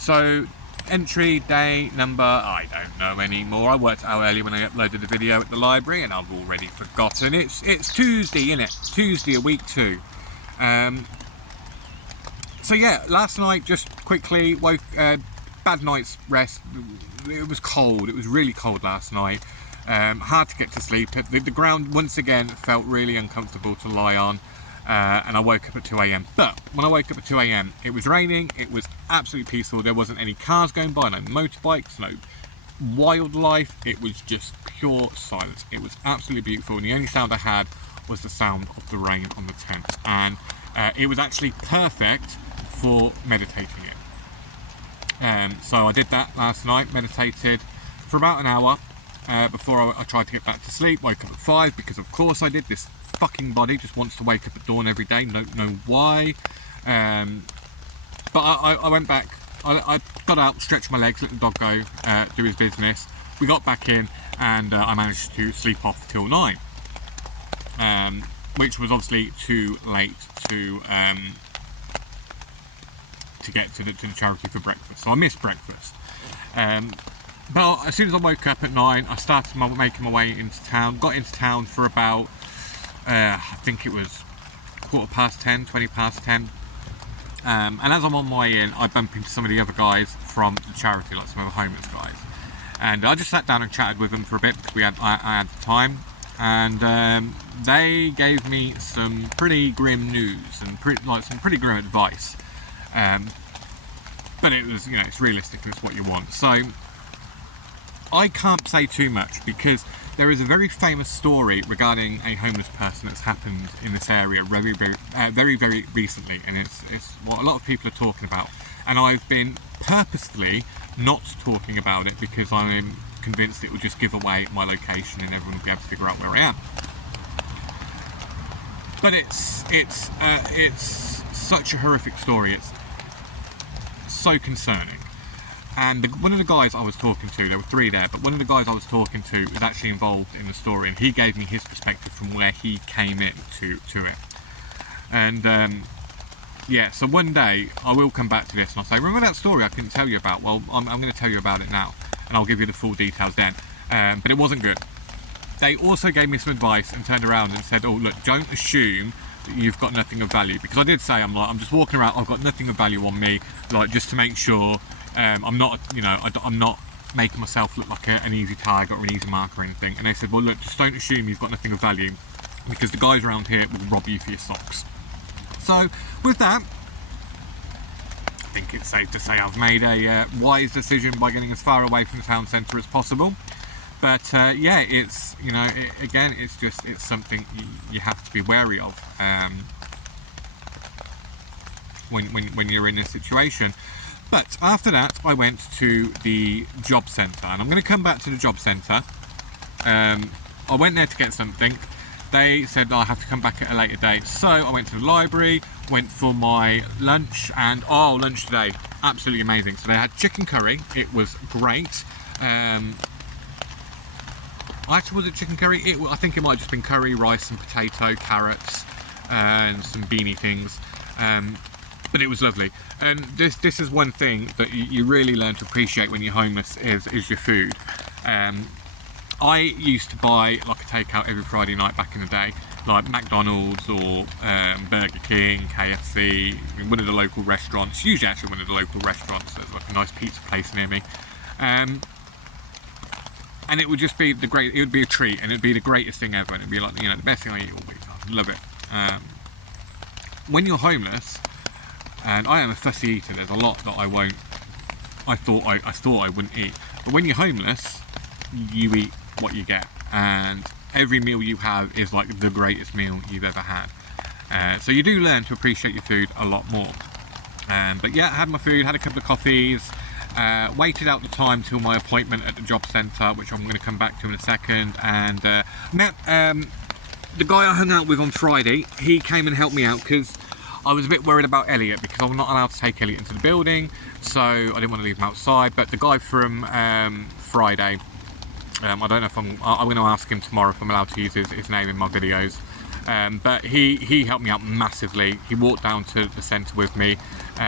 So entry day number, I don't know anymore. I worked out earlier when I uploaded the video at the library and I've already forgotten. It's Tuesday, innit? Tuesday of week 2. So yeah, last night, just quickly woke, bad night's rest. It was cold, it was really cold last night. Hard to get to sleep. The ground once again felt really uncomfortable to lie on. And I woke up at 2 AM. But when I woke up at 2 AM, it was raining, it was absolutely peaceful, there wasn't any cars going by, no motorbikes, no wildlife, it was just pure silence. It was absolutely beautiful, and the only sound I had was the sound of the rain on the tent. And it was actually perfect for meditating in. So I did that last night, meditated for about an hour before I tried to get back to sleep. Woke up at 5 because of course I did. This fucking body just wants to wake up at dawn every day, don't know why. But I went back, I got out, stretched my legs, let the dog go, do his business. We got back in and I managed to sleep off till 9, which was obviously too late to get to the charity for breakfast, so I missed breakfast. But as soon as I woke up at 9, I started making my way into town. Got into town for about I think it was 10:15, 20 past 10. And as I'm on my way in, I bump into some of the other guys from the charity, like some of the homeless guys. And I just sat down and chatted with them for a bit because I had the time. And they gave me some pretty grim news and some pretty grim advice. But it was, it's realistic, it's what you want. So I can't say too much because there is a very famous story regarding a homeless person that's happened in this area very recently, and it's what a lot of people are talking about. And I've been purposefully not talking about it because I'm convinced it will just give away my location and everyone will be able to figure out where I am. But it's such a horrific story. It's so concerning. And one of the guys I was talking to, there were 3 there, but one of the guys I was talking to was actually involved in the story, and he gave me his perspective from where he came in to it. And yeah, so one day I will come back to this and I'll say, remember that story I couldn't tell you about? Well, I'm going to tell you about it now, and I'll give you the full details then. But it wasn't good. They also gave me some advice and turned around and said, oh look, don't assume that you've got nothing of value, because I did say I'm just walking around, I've got nothing of value on me, like just to make sure. I'm not, I'm not making myself look like an easy target or an easy mark or anything. And they said, well look, just don't assume you've got nothing of value, because the guys around here will rob you for your socks. So with that, I think it's safe to say I've made a wise decision by getting as far away from the town centre as possible. But yeah, it's, again, it's something you have to be wary of when you're in this situation. But after that, I went to the job centre, and I'm going to come back to the job centre. I went there to get something. They said I have to come back at a later date, so I went to the library, went for my lunch, and lunch today, absolutely amazing. So they had chicken curry, it was great. Actually, was it chicken curry? I think it might have just been curry, rice and potato, carrots, and some beanie things. But it was lovely. And this is one thing that you really learn to appreciate when you're homeless is your food. I used to buy like a takeout every Friday night back in the day, like McDonald's or Burger King, KFC, one of the local restaurants, usually actually one of the local restaurants. There's like a nice pizza place near me. And it would just be it would be a treat, and it'd be the greatest thing ever, and it'd be like, the best thing I eat all week. I love it. When you're homeless, and I am a fussy eater, there's a lot that I thought I wouldn't eat. But when you're homeless, you eat what you get, and every meal you have is like the greatest meal you've ever had. So you do learn to appreciate your food a lot more. But yeah, I had my food, had a couple of coffees, waited out the time till my appointment at the job centre, which I'm going to come back to in a second, and met the guy I hung out with on Friday. He came and helped me out because I was a bit worried about Elliot, because I'm not allowed to take Elliot into the building, so I didn't want to leave him outside. But the guy from Friday, I don't know if I'm going to ask him tomorrow if I'm allowed to use his name in my videos. But he helped me out massively. He walked down to the centre with me,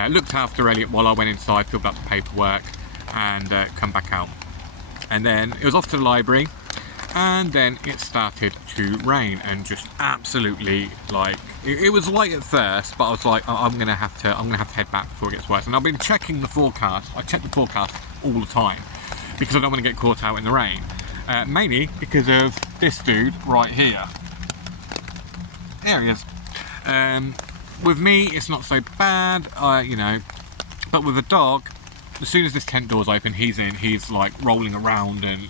looked after Elliot while I went inside, filled up the paperwork, and come back out. And then it was off to the library, and then it started to rain, and just absolutely, like, it was light at first, but I was like, I'm gonna have to head back before it gets worse. And I've been checking the forecast. I check the forecast all the time because I don't want to get caught out in the rain. Mainly because of this dude right here. There he is. With me, it's not so bad, you know, but with a dog, as soon as this tent door's open, he's in. He's like rolling around and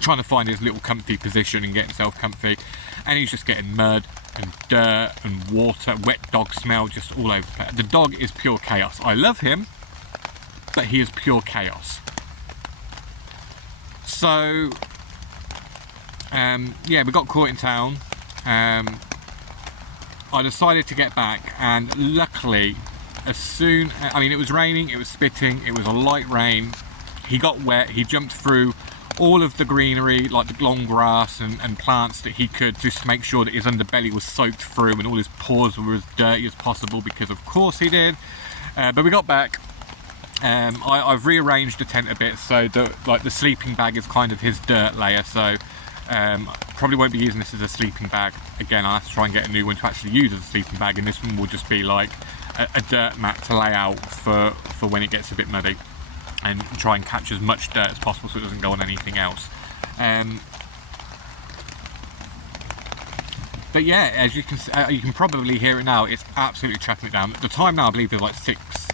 trying to find his little comfy position and get himself comfy, and he's just getting mud and dirt and water, wet dog smell just all over the place. The dog is pure chaos. I love him, but he is pure chaos. So yeah, we got caught in town. I decided to get back, and luckily, I mean, it was raining, it was spitting, it was a light rain. He got wet, he jumped through all of the greenery, like the long grass and plants that he could, just to make sure that his underbelly was soaked through and all his pores were as dirty as possible, because of course he did. But we got back. I've rearranged the tent a bit so that, like, the sleeping bag is kind of his dirt layer, so probably won't be using this as a sleeping bag again. I'll have to try and get a new one to actually use as a sleeping bag, and this one will just be like a dirt mat to lay out for when it gets a bit muddy, and try and catch as much dirt as possible so it doesn't go on anything else. But yeah, as you can probably hear it now, it's absolutely chucking it down. The time now, I believe, is like 6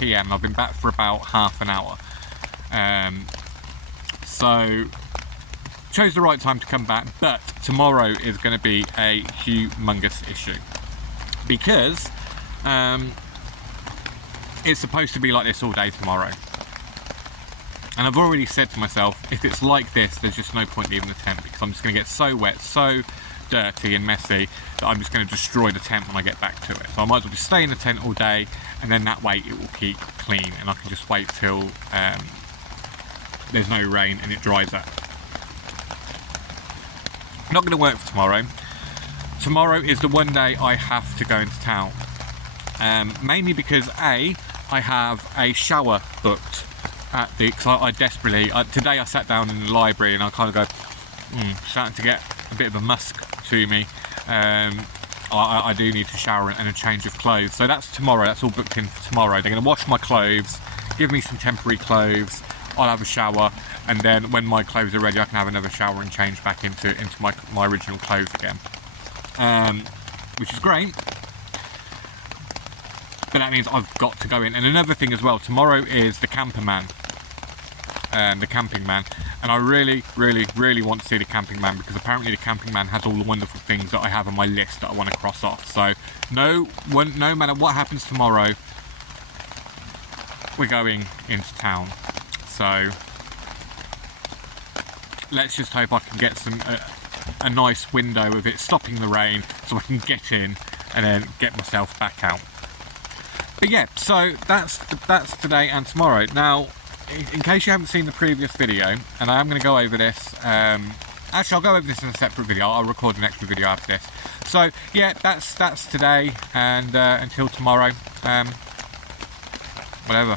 PM. I've been back for about half an hour. So chose the right time to come back, but tomorrow is going to be a humongous issue, because it's supposed to be like this all day tomorrow. And I've already said to myself, if it's like this, there's just no point leaving the tent, because I'm just going to get so wet, so dirty and messy, that I'm just going to destroy the tent when I get back to it. So I might as well just stay in the tent all day, and then that way it will keep clean, and I can just wait till there's no rain and it dries up. Not going to work for tomorrow. Tomorrow is the one day I have to go into town. Mainly because I have a shower booked at the, because I desperately, today I sat down in the library and I kind of go, starting to get a bit of a musk to me. I do need to shower and a change of clothes. So that's tomorrow, that's all booked in for tomorrow. They're going to wash my clothes, give me some temporary clothes, I'll have a shower, and then when my clothes are ready I can have another shower and change back into my original clothes again. Which is great. But that means I've got to go in. And another thing as well, tomorrow is the camping man, and I really want to see the camping man, because apparently the camping man has all the wonderful things that I have on my list that I want to cross off. So no matter what happens tomorrow, we're going into town. So let's just hope I can get a nice window of it stopping the rain, so I can get in and then get myself back out. But yeah, so that's today and tomorrow. Now, in case you haven't seen the previous video, and I am going to go over this, actually I'll go over this in a separate video. I'll record an extra video after this. So yeah, that's today, and until tomorrow, whatever.